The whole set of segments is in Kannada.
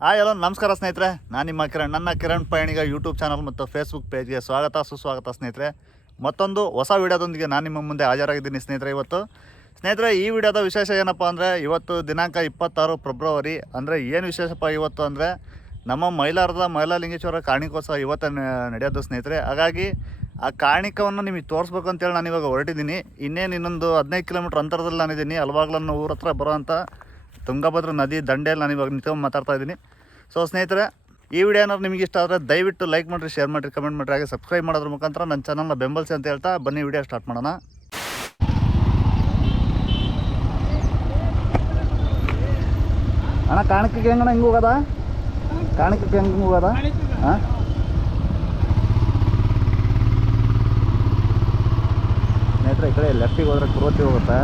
ಹಾಯ್ ಹಲೋ ನಮಸ್ಕಾರ ಸ್ನೇಹಿತರೆ. ನಾನು ನಿಮ್ಮ ಕಿರಣ್. ನನ್ನ ಕಿರಣ್ ಪಯಣಿಗ ಯೂಟ್ಯೂಬ್ ಚಾನಲ್ ಮತ್ತು ಫೇಸ್ಬುಕ್ ಪೇಜ್ಗೆ ಸ್ವಾಗತ, ಸುಸ್ವಾಗತ ಸ್ನೇಹಿತರೆ. ಮತ್ತೊಂದು ಹೊಸ ವಿಡಿಯೋದೊಂದಿಗೆ ನಾನು ನಿಮ್ಮ ಮುಂದೆ ಹಾಜರಾಗಿದ್ದೀನಿ ಸ್ನೇಹಿತರೆ ಇವತ್ತು. ಸ್ನೇಹಿತರೆ, ಈ ವಿಡಿಯೋದ ವಿಶೇಷ ಏನಪ್ಪ ಅಂದರೆ, ಇವತ್ತು ದಿನಾಂಕ ಇಪ್ಪತ್ತಾರು ಫೆಬ್ರವರಿ. ಅಂದರೆ ಏನು ವಿಶೇಷಪ್ಪ ಇವತ್ತು ಅಂದರೆ, ನಮ್ಮ ಮೈಲಾರದ ಮೈಲಾಲಿಂಗೇಶ್ವರ ಕಾಣಿಕೋತ್ಸವ ಇವತ್ತು ನಡೆಯೋದು ಸ್ನೇಹಿತರೆ. ಹಾಗಾಗಿ ಆ ಕಾಣಿಕವನ್ನು ನಿಮಗೆ ತೋರಿಸ್ಬೇಕು ಅಂತೇಳಿ ನಾನು ಇವಾಗ ಹೊರಟಿದ್ದೀನಿ. ಇನ್ನೇನು ಇನ್ನೊಂದು ಹದಿನೈದು ಕಿಲೋಮೀಟ್ರ್ ಅಂತರದಲ್ಲಿ ನಾನಿದ್ದೀನಿ. ಹಲವಾಗ್ಲನ್ನು ಊರ ಹತ್ರ ಬರೋವಂಥ ತುಂಗಭದ್ರಾ ನದಿ ದಂಡೆಯಲ್ಲಿ ನಾನು ಇವಾಗ ನಿಂತ್ಕೊಂಡು ಮಾತಾಡ್ತಾ ಇದ್ದೀನಿ. ಸೊ ಸ್ನೇಹಿತರೆ, ಈ ವಿಡಿಯೋ ಏನಾದ್ರು ನಿಮಗೆ ಇಷ್ಟ ಆದರೆ ದಯವಿಟ್ಟು ಲೈಕ್ ಮಾಡಿರಿ ಶೇರ್ ಮಾಡಿರಿ ಕಮೆಂಟ್ ಮಾಡಿರಿ, ಹಾಗೆ ಸಬ್ಸ್ಕ್ರೈಬ್ ಮಾಡೋದ್ರ ಮುಖಾಂತರ ನನ್ನ ಚಾನಲ್ನ ಬೆಂಬಲಿಸಿ ಅಂತ ಹೇಳ್ತಾ ಬನ್ನಿ ವಿಡಿಯೋ ಸ್ಟಾರ್ಟ್ ಮಾಡೋಣ. ಅಣ್ಣ ಕಾಣಕ್ಕೆ ಹೆಂಗಣ್ಣ ಹಿಂಗೆ ಹೋಗೋದ? ಕಾಣಕ್ಕೆ ಹೆಂಗೆ ಹೋಗೋದ? ಹಾಂ? ಸ್ನೇಹಿತರೆ, ಈ ಕಡೆ ಲೆಫ್ಟಿಗೆ ಹೋದ್ರೆ ಕ್ರೋತಿ ಹೋಗುತ್ತೆ.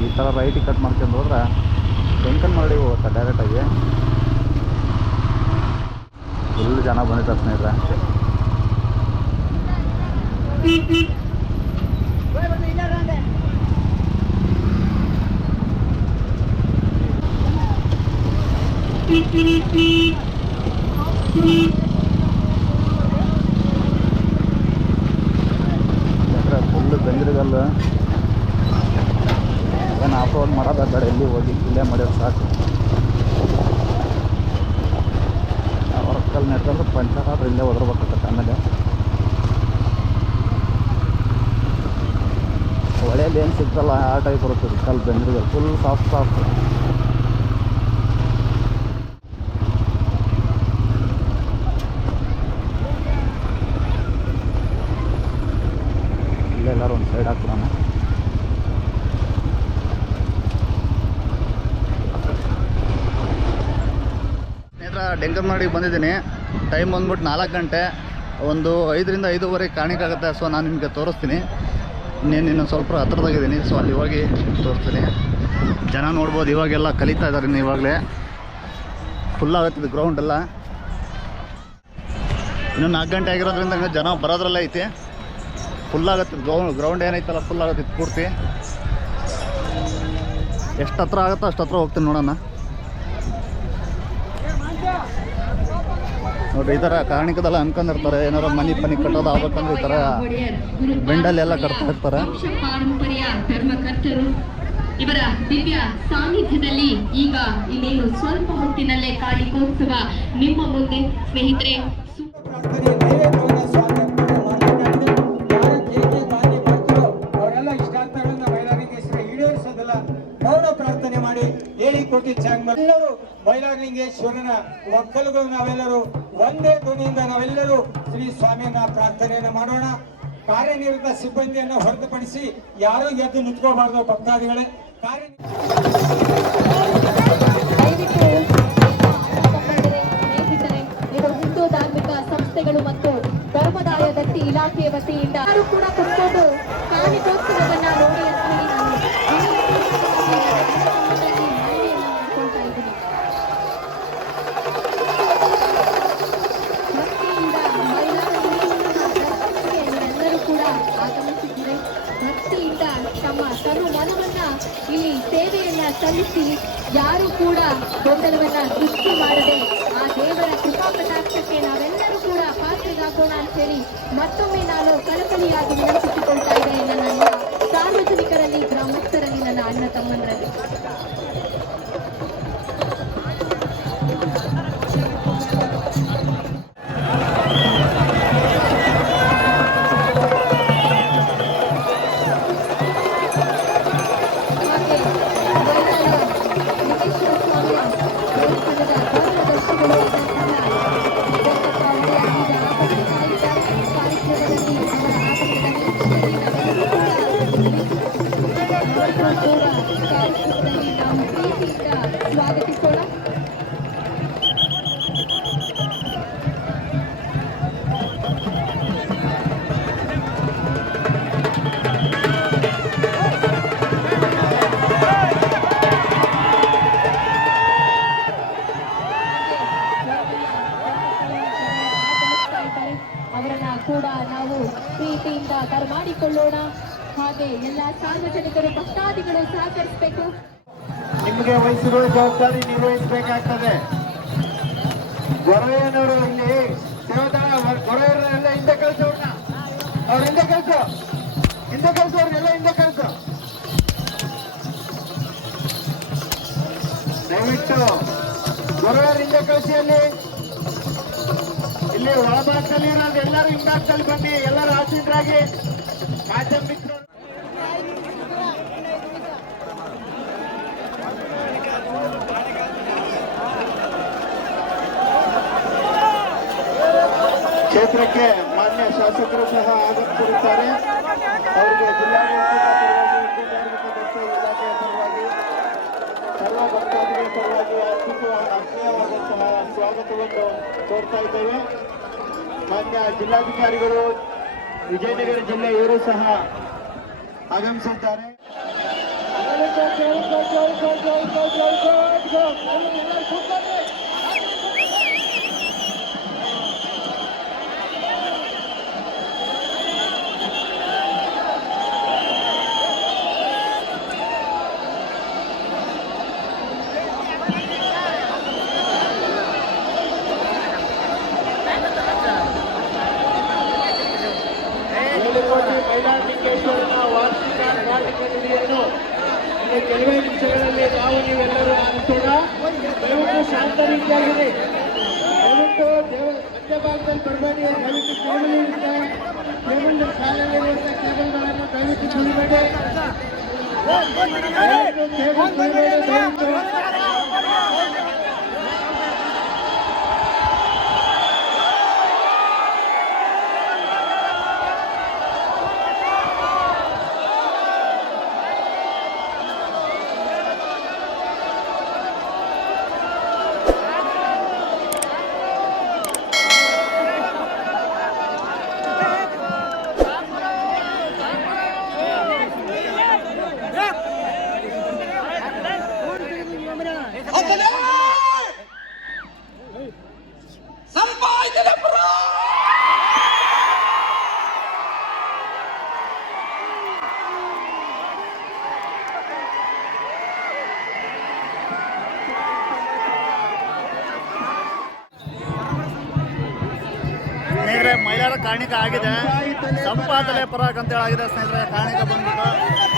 ಈ ಥರ ರೈಟಿಗೆ ಕಟ್ ಮಾಡ್ಕೊಂಡು ಹೋದ್ರೆ ಬೆಂಕನ್ ಮಾಡಿ ಹೋಗುತ್ತೆ ಡೈರೆಕ್ಟಾಗಿ ಫುಲ್ ಜನ ಬಂದಿದ್ದಾರೆ ಸ್ನೇಹಿತರೆ ಯಾಕಂದ್ರೆ ಫುಲ್ ಬೆಂಗ್ರಿಗಲ್ಲು ಏನು ಆಫ್ ರೋಡ್ ಮಾಡೋದ ಬೇಡ ಎಲ್ಲಿ ಹೋಗಿ ಇಲ್ಲೇ ಮಾಡಿದ್ರೆ ಸಾಕು ನೆಟ್ಕೊಂಡು ಪಂಚರ್ ಆದ್ರೆ ಇಲ್ಲೇ ಒದರ್ಬೇಕಾಗತ್ತೆ ಆಮೇಲೆ. ಹೊಳೆಯಲ್ಲಿ ಏನು ಸಿಗ್ತಲ್ಲ ಆ ಟೈಪ್ ಬರುತ್ತೆ ಕಲ್ ಬೆಂದ್ರಿಗೆ ಫುಲ್ ಸಾಫ್ಟ್ ಸಾಫ್ಟ್ ಇಲ್ಲೆಲ್ಲರೂ ಒಂದು ಸೈಡ್ ಡೆಂಗರ್ ಡೆಂಕಮ್ನಡಿಗೆ ಬಂದಿದ್ದೀನಿ. ಟೈಮ್ ಬಂದ್ಬಿಟ್ಟು ನಾಲ್ಕು ಗಂಟೆ, ಒಂದು ಐದರಿಂದ ಐದೂವರೆ ಕಾಣಿಕಾಗುತ್ತೆ ಸೊ ನಾನು ನಿಮಗೆ ತೋರಿಸ್ತೀನಿ. ನೀನು ಇನ್ನೊಂದು ಸ್ವಲ್ಪ ಹತ್ರದಾಗಿದ್ದೀನಿ. ಸೊ ಅಲ್ಲಿ ಹೋಗಿ ತೋರಿಸ್ತೀನಿ. ಜನ ನೋಡ್ಬೋದು, ಇವಾಗೆಲ್ಲ ಕಲಿತಾ ಇದ್ದಾರೆ ಇನ್ನು ಇವಾಗಲೇ. ಫುಲ್ ಆಗುತ್ತಿದ್ದು ಗ್ರೌಂಡ್ ಎಲ್ಲ. ಇನ್ನು ನಾಲ್ಕು ಗಂಟೆ ಆಗಿರೋದ್ರಿಂದ ಜನ ಬರೋದ್ರಲ್ಲೇ ಐತಿ. ಫುಲ್ ಆಗುತ್ತೆ ಗ್ರೌಂಡ್ ಗ್ರೌಂಡ್ ಏನೈತಲ್ಲ ಫುಲ್ ಆಗುತ್ತೆ ಪೂರ್ತಿ. ಎಷ್ಟು ಹತ್ರ ಆಗುತ್ತೋ ಅಷ್ಟು ಹತ್ರ ಹೋಗ್ತೀನಿ ನೋಡೋಣ. ನೋಡ್ರಿ, ಈ ಥರ ಕಾರಣಿಕದಲ್ಲ ಅನ್ಕೊಂಡಿರ್ತಾರೆ. ಏನಾರ ಮನೆ ಪನಿ ಕಟ್ಟೋದು ಆಗ್ಬೇಕಂದ್ರೆ ಈ ಥರ ಬೆಂಡಲ್ಲೆಲ್ಲ ಕಟ್ತಾ ಇರ್ತಾರೆ. ಇವರ ದಿವ್ಯ ಸಾನ್ನಿಧ್ಯದಲ್ಲಿ ಈಗ ಇನ್ನೇನು ಸ್ವಲ್ಪ ಹೊತ್ತಿನಲ್ಲೇ ಕಾಳಿಕೋತ್ಸವ ನಿಮ್ಮ ಮುಂದೆ. ಸ್ನೇಹಿತರೆ ಎಲ್ಲರೂ ಬಯಲಾಲಿಂಗೇಶ್ವರನ ಒಕ್ಕಲುಗಳು ನಾವೆಲ್ಲರೂ ಒಂದೇ ಧ್ವನಿಯಿಂದ ನಾವೆಲ್ಲರೂ ಶ್ರೀ ಸ್ವಾಮಿಯನ್ನ ಪ್ರಾರ್ಥನೆಯನ್ನ ಮಾಡೋಣ. ಕಾರ್ಯನಿರತ ಸಿಬ್ಬಂದಿಯನ್ನು ಹೊರತುಪಡಿಸಿ ಯಾರೂ ಎದ್ದು ನಿಂತ್ಕೋಬಾರ್ದು ಭಕ್ತಾದಿಗಳೇ. ಕಾರ್ಯ ಸಂಸ್ಥೆಗಳು ಮತ್ತು ಧರ್ಮದಾಯ ದತ್ತಿ ಇಲಾಖೆಯ ವತಿಯಿಂದ ಕೂಡ ಕುತ್ಕೊಂಡು ಕಾಣಿಕೋತ್ಸವವನ್ನ ನೋಡಿ ತಮ್ಮ ಮನವನ್ನ ಇಲ್ಲಿ ಸೇವೆಯನ್ನ ಸಲ್ಲಿಸಿ ಯಾರು ಕೂಡ ಗೊಂದಲವನ್ನ ಸೃಷ್ಟಿ ಮಾಡದೆ ಆ ದೇವರ ಕೃಪಾ ಕಟಾಕ್ಷಕ್ಕೆ ನಾವೆಲ್ಲರೂ ಕೂಡ ಪಾತ್ರರಾಗೋಣ ಅಂತ ಹೇಳಿ ಮತ್ತೊಮ್ಮೆ ನಾನು ಕಳಕಳಿಯಾಗಿ ವಿನಂತಿಸಿಕೊಳ್ತಾ ಇದ್ದೇನೆ. ನಿರೀಕ್ಷೆಯಲ್ಲಿ ನಾವೆಲ್ಲರೂ ಕೂಡ ಕಾರ್ಯಕ್ರಮದಲ್ಲಿ ನಾವು ಪ್ರೀತಿಯಿಂದ ಸ್ವಾಗತಿಸೋಣ ಆಗಮಿಸ್ತಾ ಹಾಗೆ ಎಲ್ಲ ಸಾರ್ವಜನಿಕರು, ಭಕ್ತಾದಿಗಳು ಸಹಕರಿಸಬೇಕು. ನಿಮಗೆ ವಹಿಸಿರುವ ಜವಾಬ್ದಾರಿ ನಿರ್ವಹಿಸಬೇಕಾಗ್ತದೆ. ಗೊರವಯ್ಯನವರು ಇಲ್ಲಿ ಸೇವಾದಾಳ ಗೊರವಯ್ಯರನ್ನೆಲ್ಲ ಹಿಂದೆ ಕಳಿಸು ಅವ್ರ ಹಿಂದೆ ಕಳಿಸು. ಹಿಂದೆ ಕಳಿಸು ಅವ್ರನ್ನೆಲ್ಲ ಹಿಂದೆ ಕಳಿಸು. ದಯವಿಟ್ಟು ಗೊರವೆಯವ್ರ ಹಿಂದೆ ಕಳಿಸಿ ಅಲ್ಲಿ. ಇಲ್ಲಿ ಒಳಭಾಗದಲ್ಲಿ ಇರೋದು ಎಲ್ಲರೂ ಹಿಂಭಾಗದಲ್ಲಿ ಬನ್ನಿ, ಎಲ್ಲರೂ ಮಿತ್ರರು ಕ್ಷೇತ್ರಕ್ಕೆ ಮಾನ್ಯ ಶಾಸಕರು ಸಹ ಆಗಮಿಸಿರುತ್ತಾರೆ. ಅವರಿಗೆ ಜಿಲ್ಲಾಡಳಿತ ಇಲಾಖೆಯ ಪರವಾಗಿ ಸರ್ವ ಭಕ್ತಾದಿಗಳ ಪರವಾಗಿ ಅತ್ಯುತ್ತಮ ಆತ್ಮೀಯವಾದಂತಹ ಸ್ವಾಗತವನ್ನು ಕೋರ್ತಾ ಇದ್ದೇವೆ ಮಾನ್ಯ ಜಿಲ್ಲಾಧಿಕಾರಿಗಳು ವಿಜಯನಗರ ಜಿಲ್ಲೆ ಇವರು ಸಹ ಆಗಮಿಸಿದ್ದಾರೆ. ನಾಟಕ ನಿಧಿಯನ್ನು ಇನ್ನು ಕೆಲವೇ ನಿಮಿಷಗಳಲ್ಲಿ ನಾವು ನೀವೆಲ್ಲರೂ ಆಲಿಸೋಣ ದಯವಿಟ್ಟು ಶಾಂತ ರೀತಿಯಾಗಿದೆ ದಯವಿಟ್ಟು ದೇವ ಮಧ್ಯಭಾಗದಲ್ಲಿ ಬರಬೇಡಿ ದಯವಿಟ್ಟು ಕೇಬಲ್ ಇರುತ್ತೆ ಕೇಬಲ್ ಶಾಲೆಯಲ್ಲಿರುವಂಥ ಕೇಬಲ್ಗಳನ್ನು ದಯವಿಟ್ಟು ತುಳಿಬೇಡಿ ದಯವಿಟ್ಟು ಕೇಬಲ್ ದಯವಿಟ್ಟು ಸ್ನೇಹಿತರೆ ಮಹಿಳೆಯರ ಕಾರಣಿಕ ಆಗಿದೆ. ಸಂಪಾದನೆ ಪರ ಅಂತ ಹೇಳಾಗಿದೆ ಸ್ನೇಹಿತರೆ ಕಾರಣಿಕ ಬಂದ್ಬಿಟ್ಟು